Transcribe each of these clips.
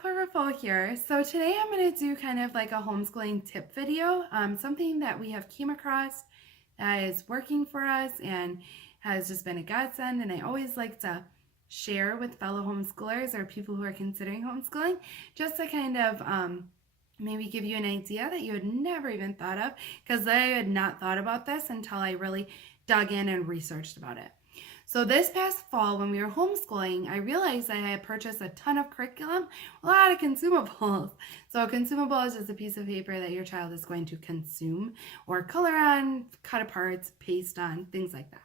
Chlorophyll here. So today I'm going to do kind of like a homeschooling tip video, something that we have came across that is working for us and has just been a godsend. And I always like to share with fellow homeschoolers or people who are considering homeschooling, just to kind of maybe give you an idea that you had never even thought of, because I had not thought about this until I really dug in and researched about it. So this past fall, when we were homeschooling, I realized I had purchased a ton of curriculum, a lot of consumables. So a consumable is just a piece of paper that your child is going to consume or color on, cut apart, paste on, things like that.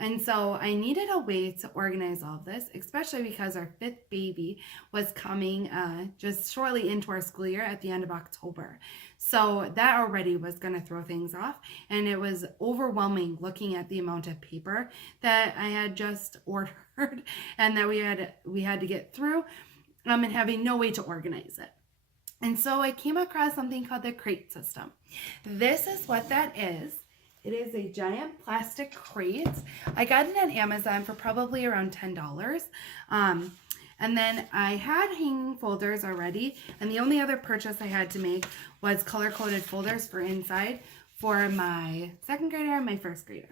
And so I needed a way to organize all of this, especially because our fifth baby was coming just shortly into our school year at the end of October. So that already was going to throw things off. And it was overwhelming looking at the amount of paper that I had just ordered and that we had to get through and having no way to organize it. And so I came across something called the crate system. This is what that is. It is a giant plastic crate. I got it on Amazon for probably around $10. And then I had hanging folders already. And the only other purchase I had to make was color-coded folders for inside for my second grader and my first grader.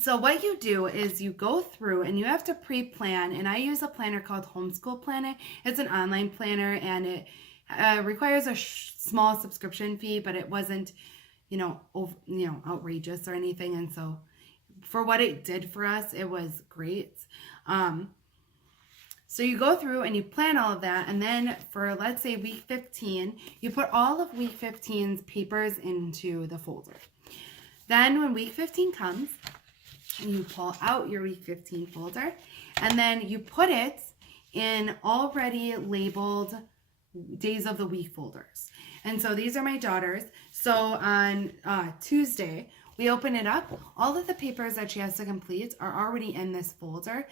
So what you do is you go through and you have to pre-plan. And I use a planner called Homeschool Planet. It's an online planner and it requires a small subscription fee, but it wasn't outrageous or anything. And so for what it did for us, it was great. So you go through and you plan all of that. And then for, let's say, week 15, you put all of week 15's papers into the folder. Then when week 15 comes, you pull out your week 15 folder and then you put it in already labeled days of the week folders. And so these are my daughters. So on Tuesday, we open it up. All of the papers that she has to complete are already in this folder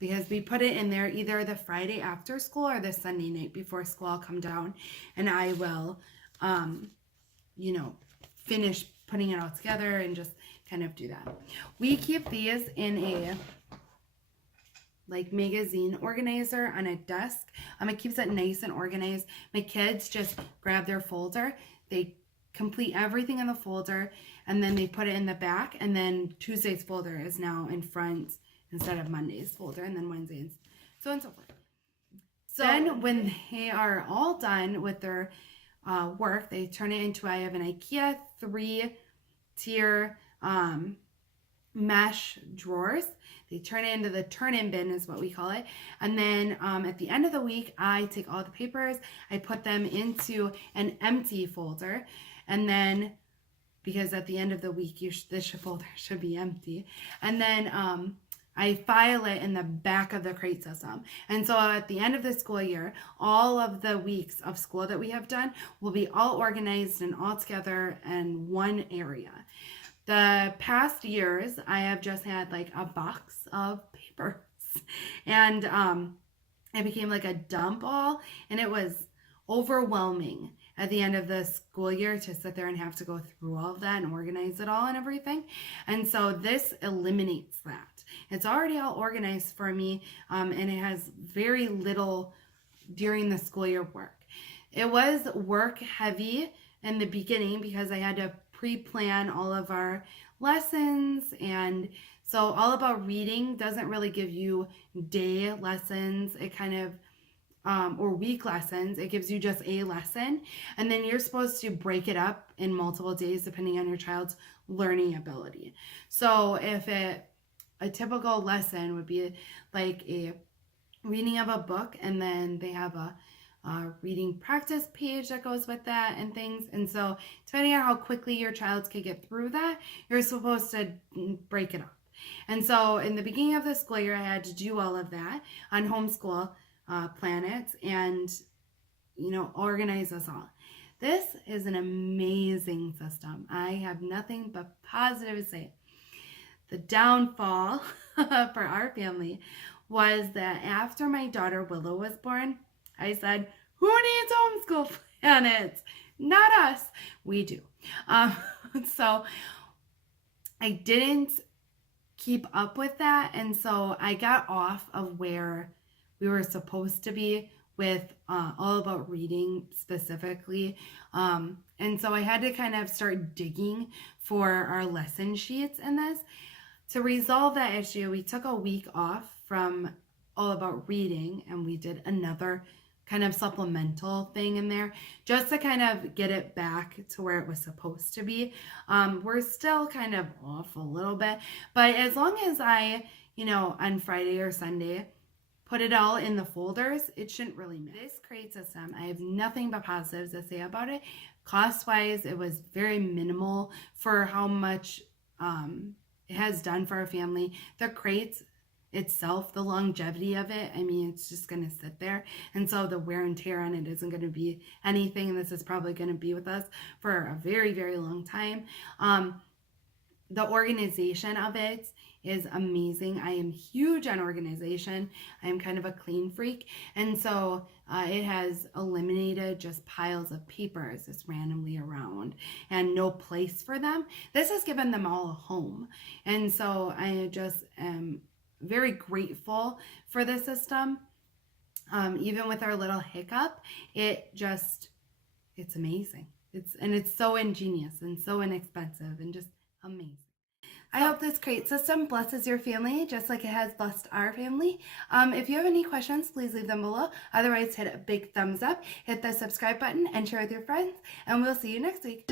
because we put it in there either the Friday after school or the Sunday night before school. I'll come down and I will, finish putting it all together and just kind of do that. We keep these in a magazine organizer on a desk. It keeps it nice and organized. My kids just grab their folder, they complete everything in the folder, and then they put it in the back, and then Tuesday's folder is now in front instead of Monday's folder, and then Wednesday's, so on and so forth. So then when they are all done with their work, they turn it into, I have an IKEA 3-tier mesh drawers. They turn it into the turn-in bin is what we call it. And then at the end of the week, I take all the papers, I put them into an empty folder. And then, because at the end of the week, this folder should be empty. And then I file it in the back of the crate system. And so at the end of the school year, all of the weeks of school that we have done will be all organized and all together in one area. The past years, I have just had a box of papers, and it became like a dump all, and it was overwhelming at the end of the school year to sit there and have to go through all of that and organize it all and everything. And so this eliminates that. It's already all organized for me, and it has very little during the school year work. It was work heavy in the beginning because I had to pre-plan all of our lessons, and so All About Reading doesn't really give you day lessons. It kind of or week lessons. It gives you just a lesson, and then you're supposed to break it up in multiple days depending on your child's learning ability. So if a typical lesson would be like a reading of a book, and then they have a reading practice page that goes with that and things. And so depending on how quickly your child can get through that, you're supposed to break it up. And so in the beginning of the school year, I had to do all of that on Homeschool Planet and, organize us all. This is an amazing system. I have nothing but positive to say. The downfall for our family was that after my daughter Willow was born, I said, who needs Homeschool Planet? Not us. We do. So I didn't keep up with that. And so I got off of where we were supposed to be with All About Reading specifically. And so I had to kind of start digging for our lesson sheets in this. To resolve that issue, we took a week off from All About Reading and we did another kind of supplemental thing in there just to kind of get it back to where it was supposed to be. We're still kind of off a little bit, but as long as I, on Friday or Sunday, put it all in the folders, it shouldn't really matter. This crate system, I have nothing but positives to say about it. Cost-wise, it was very minimal for how much it has done for our family. The crates itself, the longevity of it, I mean, it's just going to sit there. And so the wear and tear on it isn't going to be anything. And this is probably going to be with us for a very, very long time. The organization of it is amazing. I am huge on organization. I am kind of a clean freak. And so it has eliminated just piles of papers just randomly around and no place for them. This has given them all a home. And so I just am very grateful for the system. Even with our little hiccup, it's amazing. It's so ingenious and so inexpensive and just amazing. I hope this crate system blesses your family just like it has blessed our family. If you have any questions, please leave them below. Otherwise, hit a big thumbs up, hit the subscribe button, and share with your friends. And we'll see you next week.